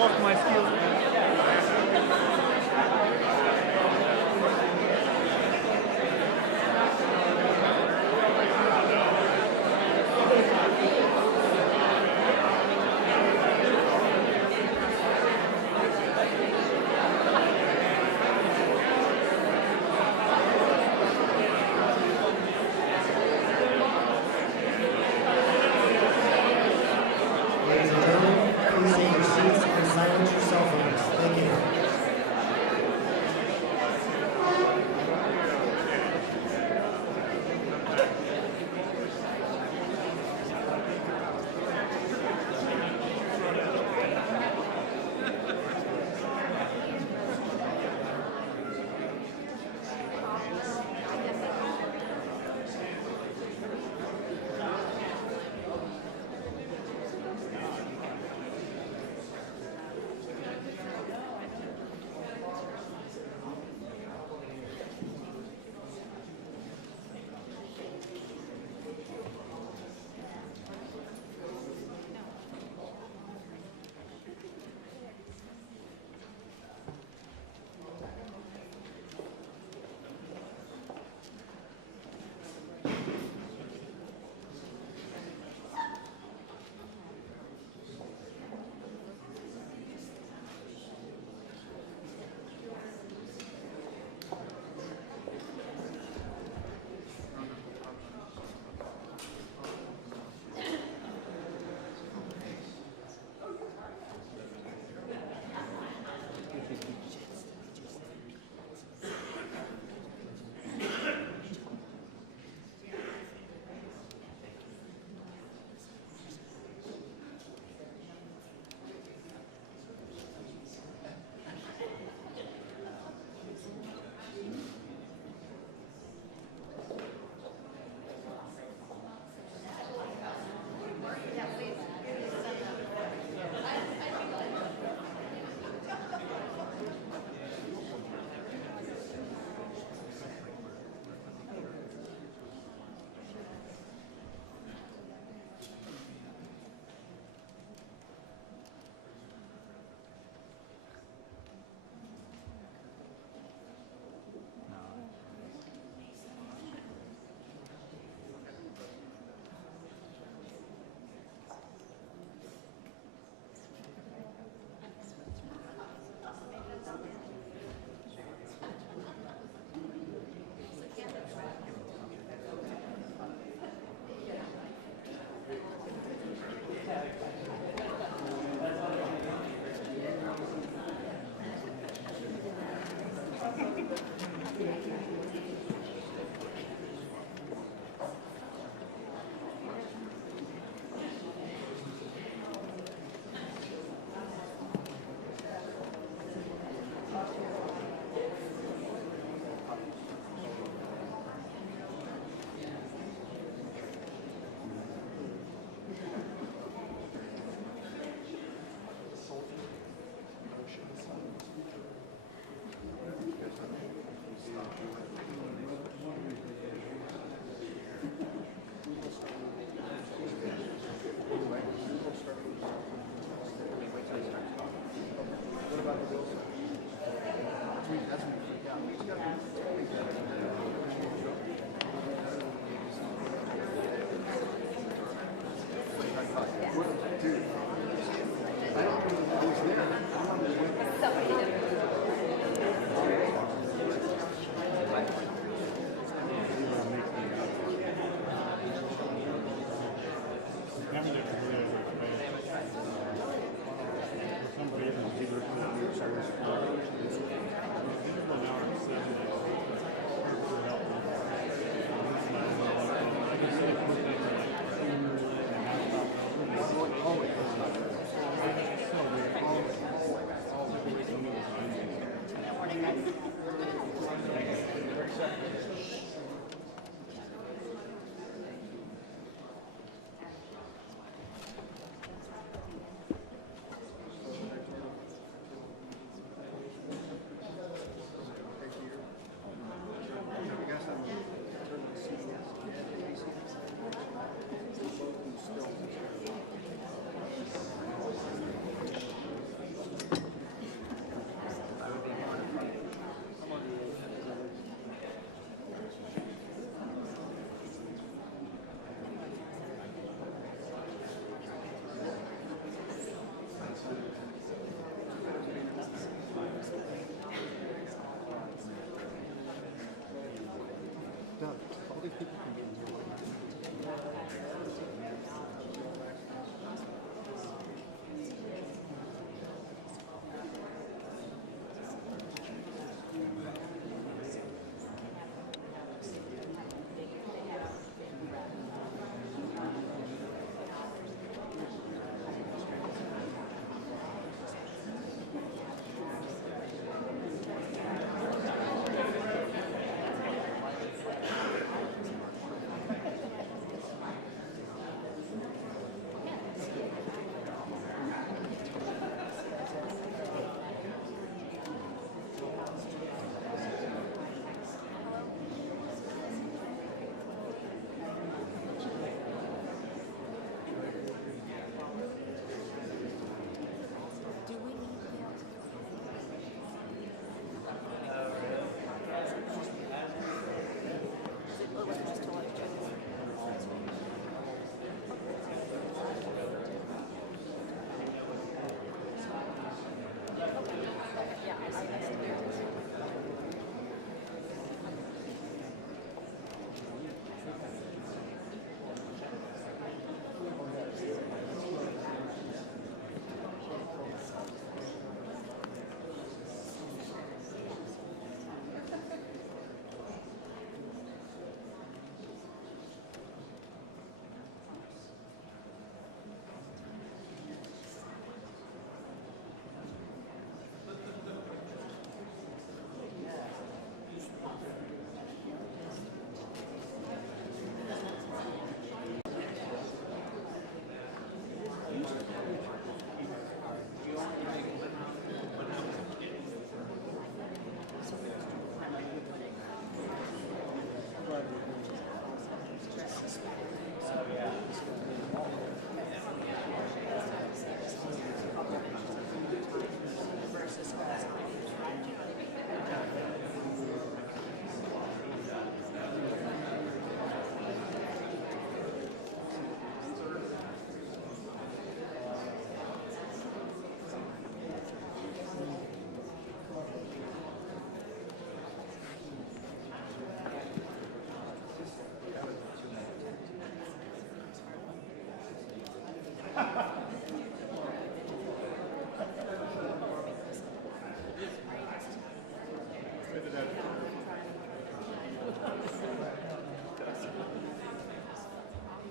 lost my skills, man. Ladies and gentlemen, please take your seats and silence your cell phones.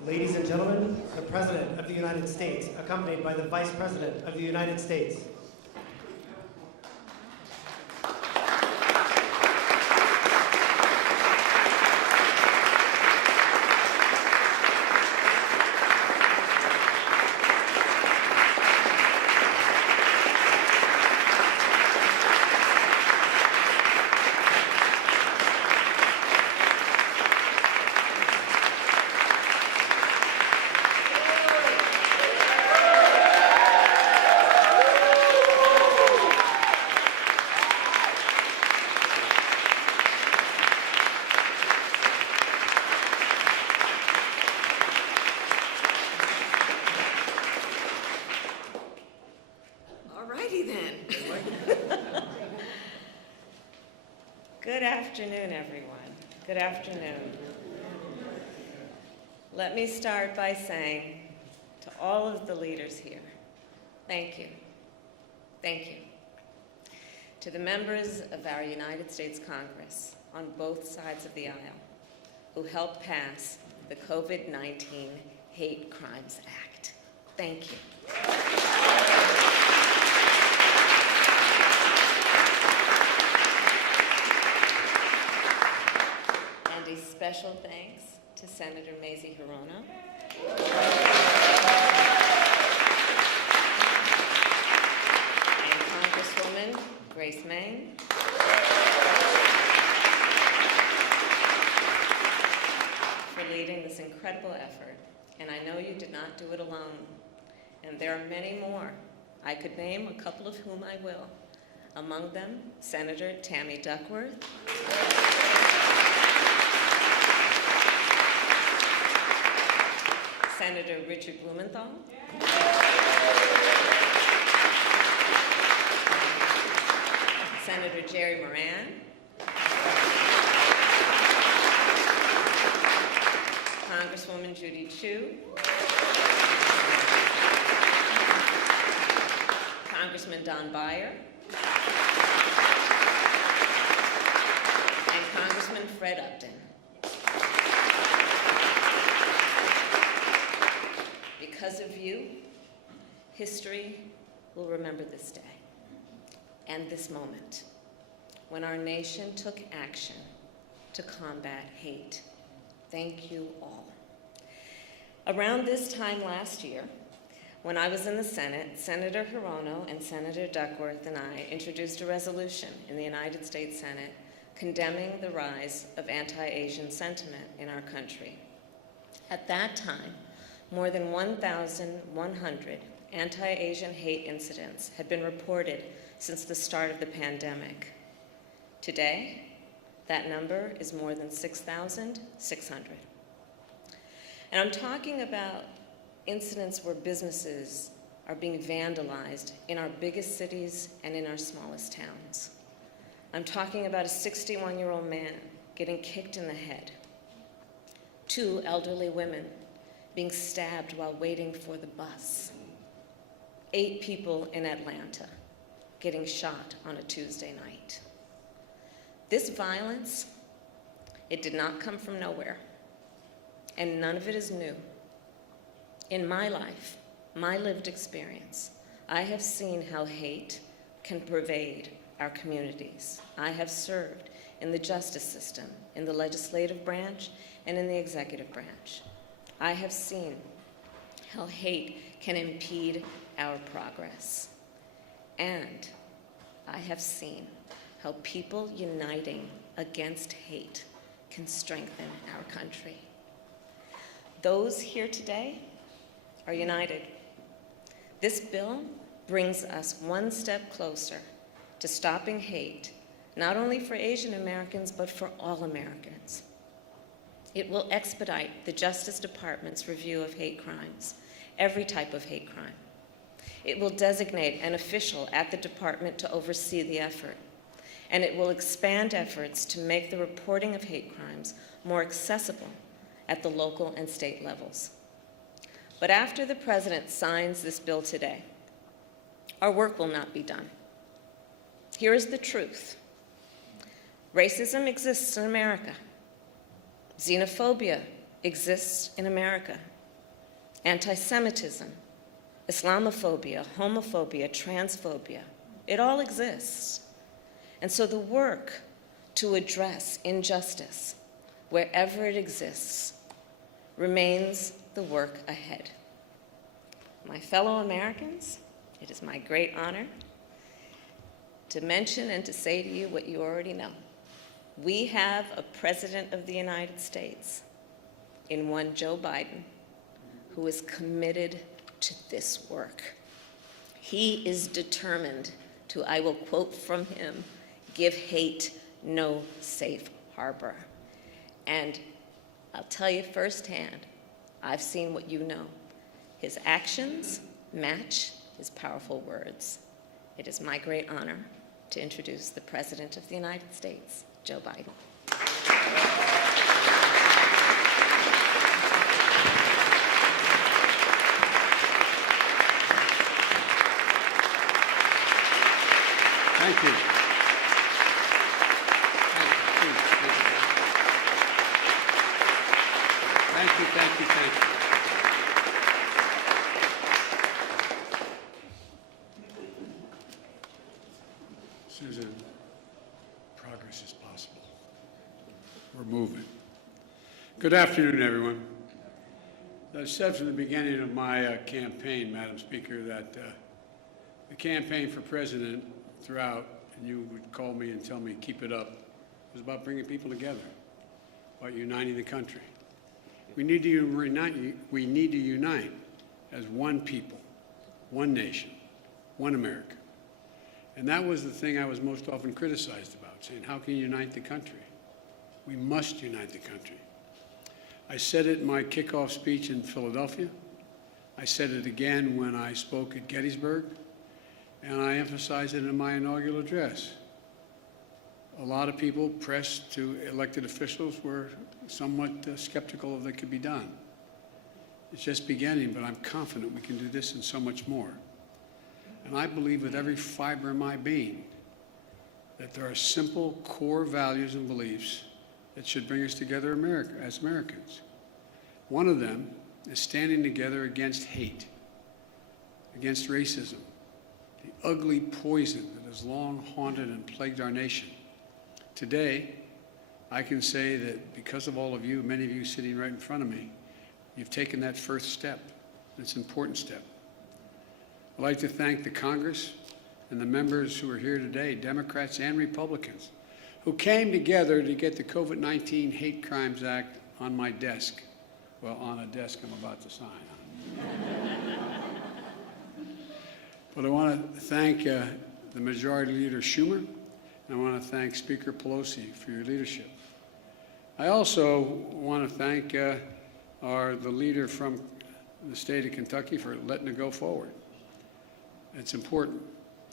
Ladies and gentlemen, the President of the United States, accompanied by the Vice President of the United States. Good afternoon, everyone. Good afternoon. Let me start by saying to all of the leaders here, thank you. Thank you. To the members of our United States Congress on both sides of the aisle who helped pass the COVID-19 Hate Crimes Act, thank you. A special thanks to Senator Mazie Hirono, and Congresswoman Grace Meng, for leading this incredible effort. And I know you did not do it alone. And there are many more. I could name a couple of whom I will. Among them, Senator Tammy Duckworth, Senator Richard Blumenthal, Senator Jerry Moran, Judy Chu, Congressman Don Beyer, and Congressman Fred Upton. Because of you, history will remember this day and this moment when our nation took action to combat hate. Thank you all. Around this time last year, when I was in the Senate, Senator Hirono and Senator Duckworth and I introduced a resolution in the United States Senate condemning the rise of anti-Asian sentiment in our country. At that time, more than 1,100 anti-Asian hate incidents had been reported since the start of the pandemic. Today, that number is more than 6,600. And I'm talking about incidents where businesses are being vandalized in our biggest cities and in our smallest towns. I'm talking about a 61-year-old man getting kicked in the head, 2 elderly women being stabbed while waiting for the bus, 8 people in Atlanta getting shot on a Tuesday night. This violence, it did not come from nowhere, and none of it is new. In my life, my lived experience, I have seen how hate can pervade our communities. I have served in the justice system, in the legislative branch, and in the executive branch. I have seen how hate can impede our progress. And I have seen how people uniting against hate can strengthen our country. Those here today are united. This bill brings us one step closer to stopping hate, not only for Asian Americans, but for all Americans. It will expedite the Justice Department's review of hate crimes, every type of hate crime. It will designate an official at the department to oversee the effort, and it will expand efforts to make the reporting of hate crimes more accessible at the local and state levels. But after the President signs this bill today, our work will not be done. Here is the truth. Racism exists in America. Xenophobia exists in America. Anti-Semitism, Islamophobia, homophobia, transphobia, it all exists. And so the work to address injustice, wherever it exists, remains the work ahead. My fellow Americans, it is my great honor to mention and to say to you what you already know. We have a President of the United States in one Joe Biden who is committed to this work. He is determined to, I will quote from him, give hate no safe harbor. And I'll tell you firsthand, I've seen what you know. His actions match his powerful words. It is my great honor to introduce the President of the United States, Joe Biden. Thank you. Thank you. Susan, progress is possible. We're moving. Good afternoon, everyone. I said from the beginning of my campaign, Madam Speaker, that the campaign for president throughout, and you would call me and tell me, keep it up, was about bringing people together, about uniting the country. We need to unite as one people, one nation, one America. And that was the thing I was most often criticized about, saying, how can you unite the country? We must unite the country. I said it in my kickoff speech in Philadelphia. I said it again when I spoke at Gettysburg, and I emphasized it in my inaugural address. A lot of people, pressed to elected officials, were somewhat skeptical of that could be done. It's just beginning, but I'm confident we can do this and so much more. And I believe with every fiber of my being that there are simple core values and beliefs that should bring us together as Americans. One of them is standing together against hate, against racism, the ugly poison that has long haunted and plagued our nation. Today, I can say that because of all of you, many of you sitting right in front of me, you've taken that first step. It's an important step. I'd like to thank the Congress and the members who are here today, Democrats and Republicans, who came together to get the COVID-19 Hate Crimes Act on my desk. Well, on a desk I'm about to sign on. But I want to thank the Majority Leader Schumer, and I want to thank Speaker Pelosi for your leadership. I also want to thank the leader from the state of Kentucky for letting it go forward. It's important.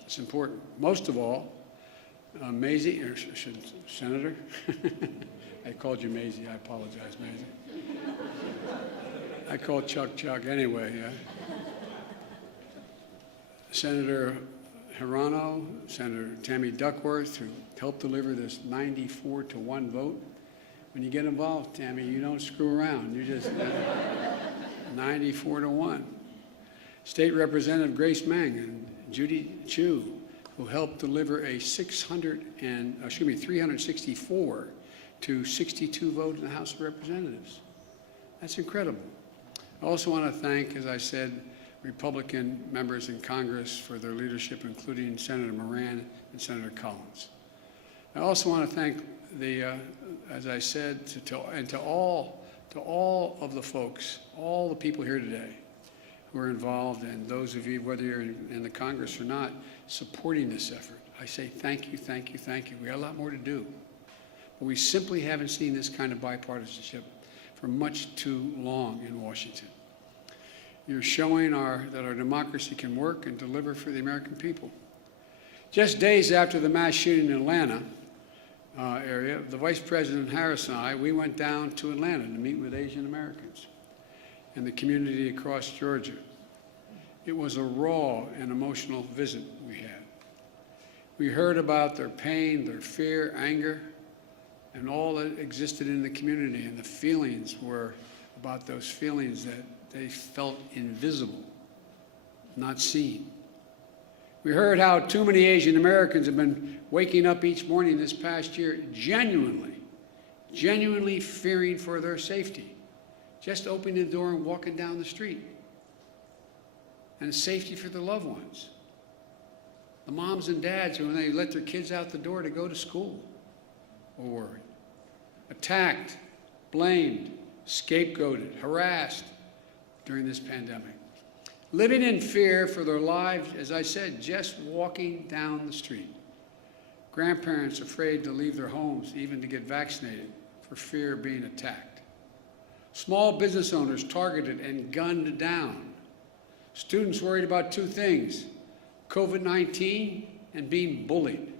It's important. Most of all, Maisie, or Senator, I called you Maisie. I apologize, Maisie. I call Chuck anyway. Senator Hirano, Senator Tammy Duckworth, who helped deliver this 94-1 vote. When you get involved, Tammy, you don't screw around. You just 94-1. State Representative Grace Meng and Judy Chu, who helped deliver a 364 to 62 vote in the House of Representatives. That's incredible. I also want to thank, as I said, Republican members in Congress for their leadership, including Senator Moran and Senator Collins. I also want to thank as I said, to all of the folks, all the people here today who are involved, and those of you, whether you're in the Congress or not, supporting this effort. I say thank you, thank you, thank you. We got a lot more to do. But we simply haven't seen this kind of bipartisanship for much too long in Washington. You're showing that our democracy can work and deliver for the American people. Just days after the mass shooting in Atlanta area, the Vice President Harris and I, we went down to Atlanta to meet with Asian Americans and the community across Georgia. It was a raw and emotional visit we had. We heard about their pain, their fear, anger, and all that existed in the community, and the feelings were about those feelings that they felt invisible, not seen. We heard how too many Asian Americans have been waking up each morning this past year genuinely fearing for their safety, just opening the door and walking down the street, and safety for their loved ones. The moms and dads who, when they let their kids out the door to go to school, were worried. Attacked, blamed, scapegoated, harassed during this pandemic. Living in fear for their lives, as I said, just walking down the street. Grandparents afraid to leave their homes, even to get vaccinated, for fear of being attacked. Small business owners targeted and gunned down. Students worried about two things: COVID-19 and being bullied.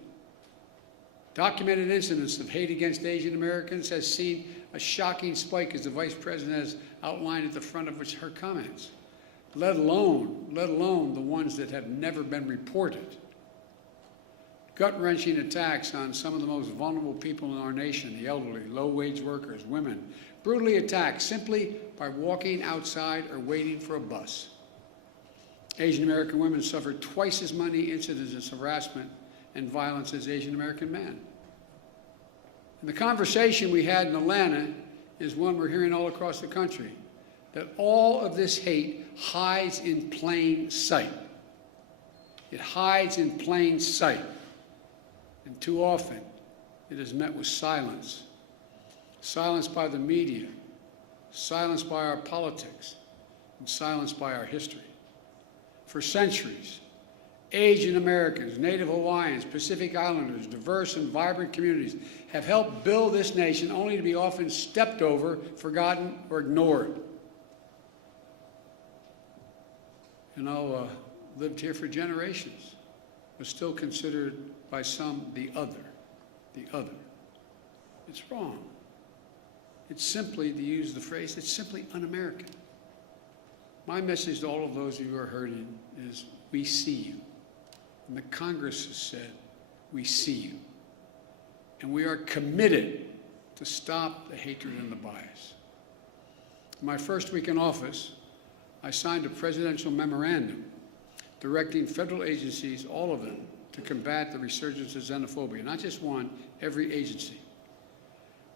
Documented incidents of hate against Asian Americans has seen a shocking spike, as the Vice President has outlined at the front of her comments, let alone the ones that have never been reported. Gut-wrenching attacks on some of the most vulnerable people in our nation, the elderly, low-wage workers, women, brutally attacked simply by walking outside or waiting for a bus. Asian American women suffered twice as many incidents of harassment and violence as Asian American men. And the conversation we had in Atlanta is one we're hearing all across the country, that all of this hate hides in plain sight. It hides in plain sight. And too often, it is met with silence. Silence by the media, silence by our politics, and silence by our history. For centuries, Asian Americans, Native Hawaiians, Pacific Islanders, diverse and vibrant communities have helped build this nation, only to be often stepped over, forgotten, or ignored. Lived here for generations, was still considered by some the other. It's wrong. It's simply, to use the phrase, it's simply un-American. My message to all of those of you who are hurting is, we see you. And the Congress has said, we see you. And we are committed to stop the hatred and the bias. In my first week in office, I signed a presidential memorandum directing federal agencies, all of them, to combat the resurgence of xenophobia. Not just one, every agency.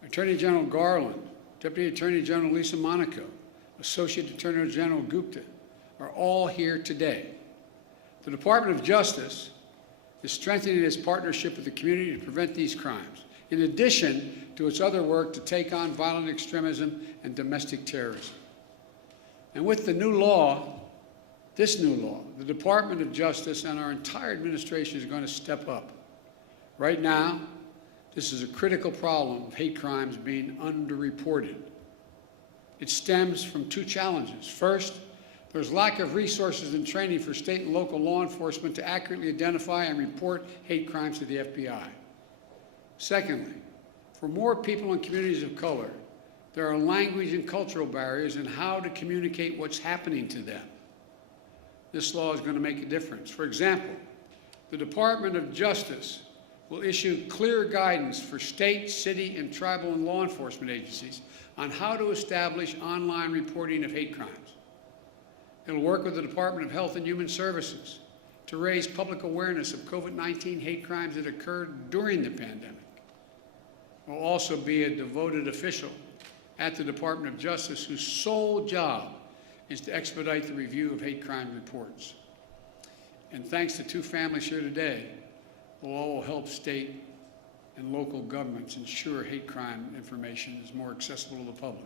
Attorney General Garland, Deputy Attorney General Lisa Monaco, Associate Attorney General Gupta are all here today. The Department of Justice is strengthening its partnership with the community to prevent these crimes, in addition to its other work to take on violent extremism and domestic terrorism. And with the new law, this new law, the Department of Justice and our entire administration is going to step up. Right now, this is a critical problem of hate crimes being underreported. It stems from two challenges. First, there's lack of resources and training for state and local law enforcement to accurately identify and report hate crimes to the FBI. Secondly, for more people in communities of color, there are language and cultural barriers in how to communicate what's happening to them. This law is going to make a difference. For example, the Department of Justice will issue clear guidance for state, city, and tribal and law enforcement agencies on how to establish online reporting of hate crimes. It'll work with the Department of Health and Human Services to raise public awareness of COVID-19 hate crimes that occurred during the pandemic. It will also be a devoted official at the Department of Justice whose sole job is to expedite the review of hate crime reports. And thanks to two families here today, the law will help state and local governments ensure hate crime information is more accessible to the public.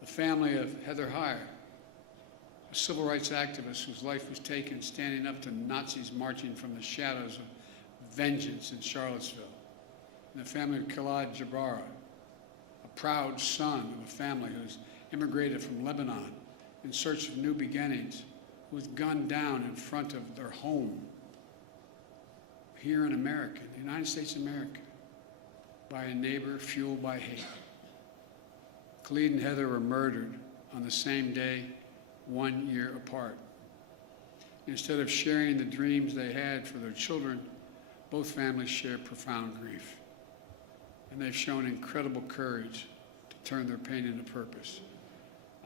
The family of Heather Heyer, a civil rights activist whose life was taken standing up to Nazis marching from the shadows of vengeance in Charlottesville. And the family of Khalid Jabara, a proud son of a family who's immigrated from Lebanon in search of new beginnings, who was gunned down in front of their home here in America, the United States of America, by a neighbor fueled by hate. Khalid and Heather were murdered on the same day, 1 year apart. Instead of sharing the dreams they had for their children, both families share profound grief. And they've shown incredible courage to turn their pain into purpose.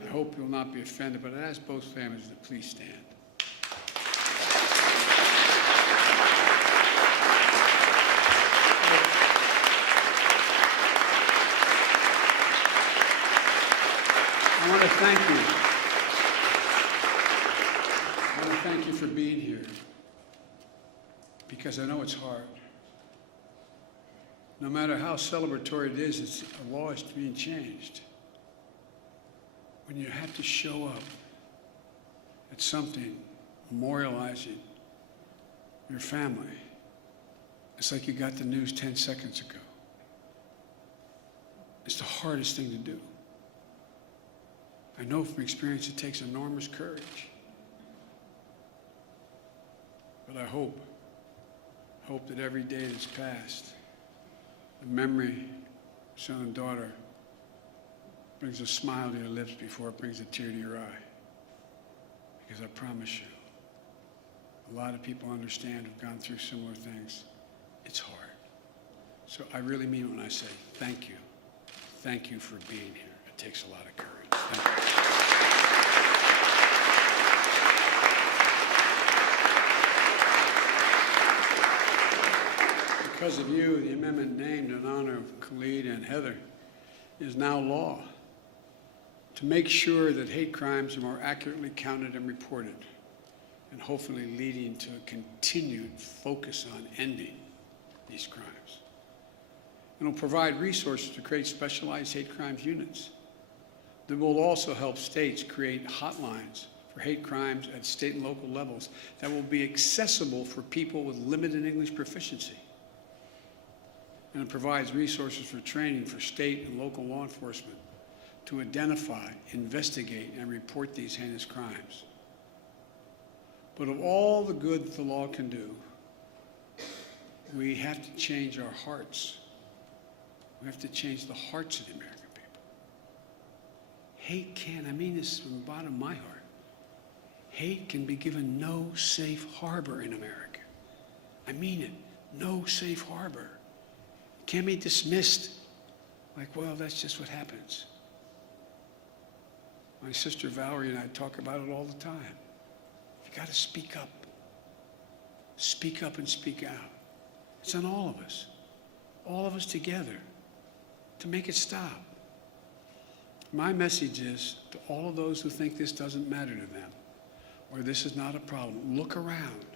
I hope you'll not be offended, but I ask both families to please stand. I want to thank you. I want to thank you for being here, because I know it's hard. No matter how celebratory it is, a law is being changed. When you have to show up at something memorializing your family, it's like you got the news 10 seconds ago. It's the hardest thing to do. I know from experience it takes enormous courage. But I hope that every day that's passed, the memory, son and daughter, brings a smile to your lips before it brings a tear to your eye. Because I promise you, a lot of people understand who've gone through similar things. It's hard. So I really mean it when I say thank you. Thank you for being here. It takes a lot of courage. Thank you. Because of you, the amendment named in honor of Khalid and Heather is now law, to make sure that hate crimes are more accurately counted and reported, and hopefully leading to a continued focus on ending these crimes. And will provide resources to create specialized hate crimes units. That will also help states create hotlines for hate crimes at state and local levels that will be accessible for people with limited English proficiency. And it provides resources for training for state and local law enforcement to identify, investigate, and report these heinous crimes. But of all the good that the law can do, we have to change our hearts. We have to change the hearts of the American people. Hate can, I mean this from the bottom of my heart. hate can be given no safe harbor in America. I mean it, no safe harbor. It can't be dismissed like, well, that's just what happens. My sister Valerie and I talk about it all the time. You got to speak up. Speak up and speak out. It's on all of us together, to make it stop. My message is to all of those who think this doesn't matter to them, or this is not a problem, look around.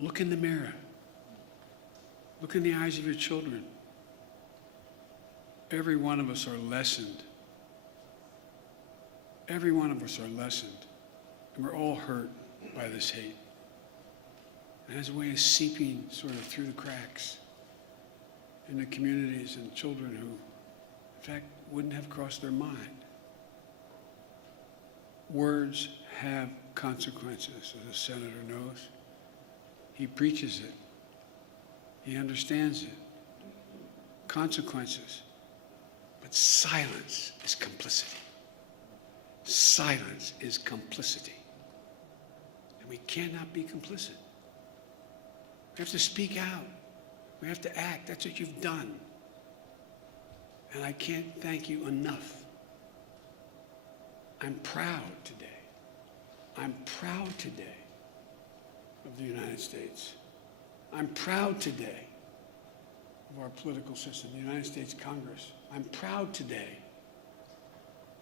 Look in the mirror. Look in the eyes of your children. Every one of us are lessened. Every one of us are lessened. And we're all hurt by this hate. And it has a way of seeping sort of through the cracks into communities and children who, in fact, wouldn't have crossed their mind. Words have consequences, as the senator knows. He preaches it. He understands it. Consequences. But silence is complicity. Silence is complicity. And we cannot be complicit. We have to speak out. We have to act. That's what you've done. And I can't thank you enough. I'm proud today. I'm proud today of the United States. I'm proud today of our political system, the United States Congress. I'm proud today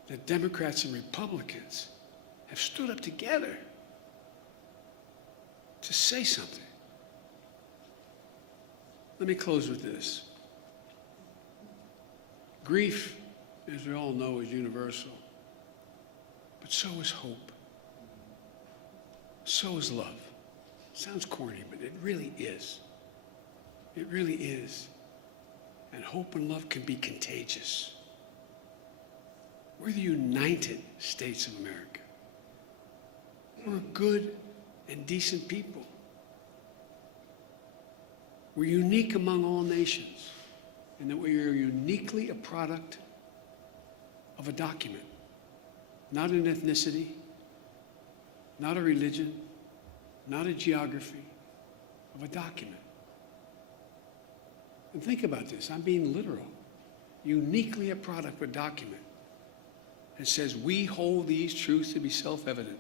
that Democrats and Republicans have stood up together to say something. Let me close with this. Grief, as we all know, is universal, but so is hope. So is love. Sounds corny, but it really is. It really is. And hope and love can be contagious. We're the United States of America. We're good and decent people. We're unique among all nations in that we are uniquely a product of a document, not an ethnicity, not a religion, not a geography, of a document. And think about this, I'm being literal. Uniquely a product of a document. It says, we hold these truths to be self-evident,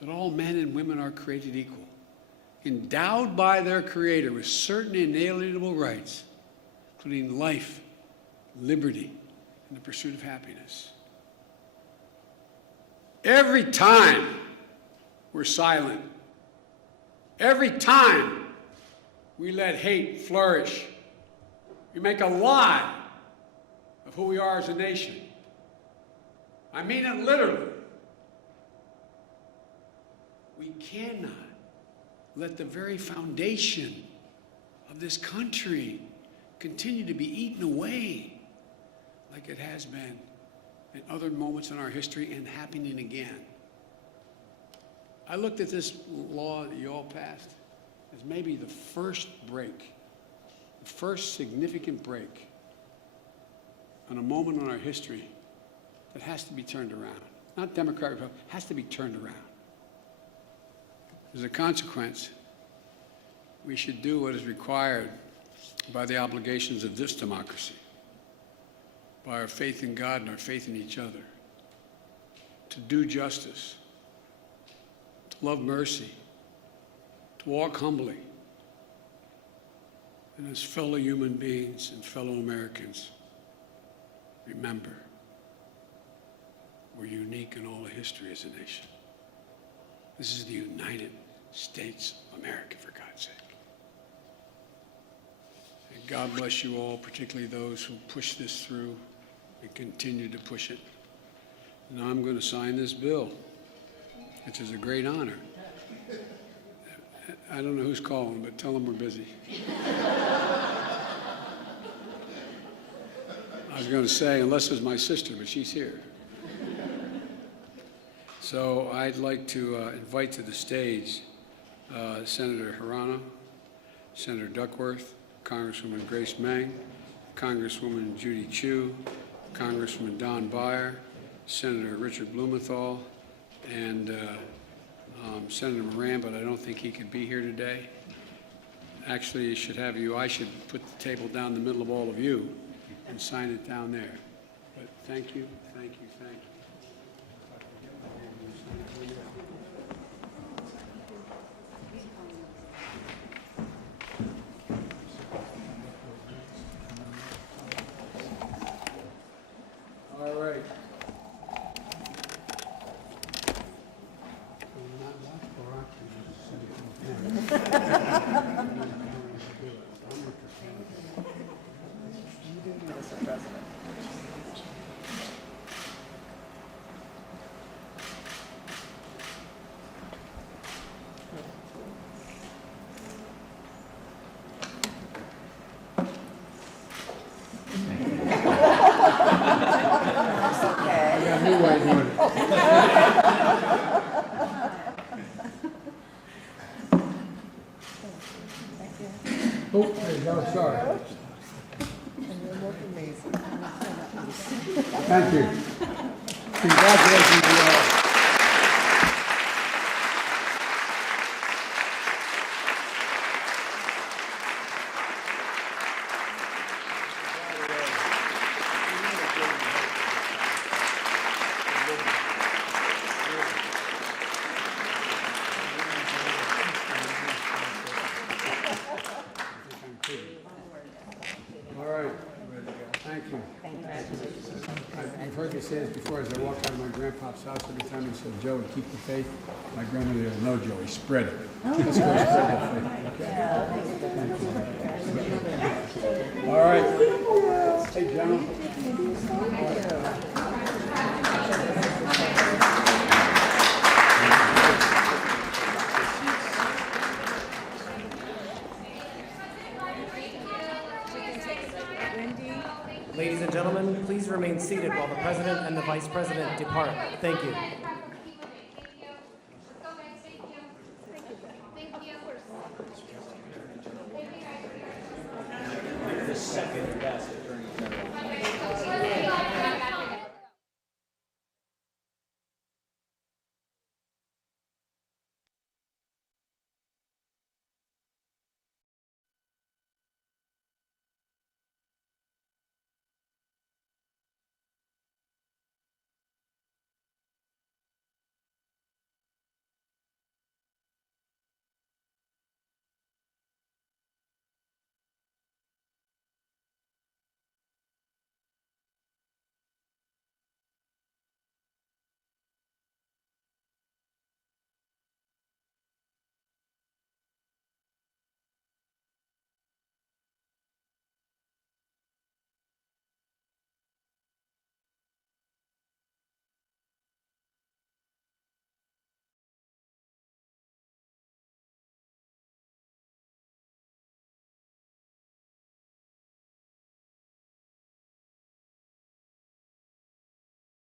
that all men and women are created equal, endowed by their Creator with certain inalienable rights, including life, liberty, and the pursuit of happiness. Every time we're silent, every time we let hate flourish, we make a lie of who we are as a nation. I mean it literally. We cannot let the very foundation of this country continue to be eaten away like it has been in other moments in our history and happening again. I looked at this law that you all passed as maybe the first break, the first significant break on a moment in our history that has to be turned around. Not Democrat, Republican, has to be turned around. As a consequence, we should do what is required by the obligations of this democracy, by our faith in God and our faith in each other, to do justice, to love mercy, to walk humbly, and as fellow human beings and fellow Americans, remember, we're unique in all of history as a nation. This is the United States of America, for God's sake. And God bless you all, particularly those who push this through and continue to push it. Now I'm going to sign this bill, which is a great honor. I don't know who's calling, but tell them we're busy. I was going to say, unless it was my sister, but she's here. So I'd like to invite to the stage Senator Hirano, Senator Duckworth, Congresswoman Grace Meng, Congresswoman Judy Chu, Congressman Don Beyer, Senator Richard Blumenthal, and Senator Moran, but I don't think he could be here today. Actually, I should put the table down the middle of all of you and sign it down there. But thank you, thank you, thank you. All right. I got a new way of doing it. Oh, there you go, sorry. Thank you. Congratulations to you all. All right. Thank you. I've heard me say this before as I walk out of my grandpa's house. Every time he said, Joey, keep the faith. My grandmother said, no, Joey, spread it. Let's go spread that faith. Okay? All right. Hey, gentlemen. Ladies and gentlemen, please remain seated while the President and the Vice President depart. Thank you. Thank you.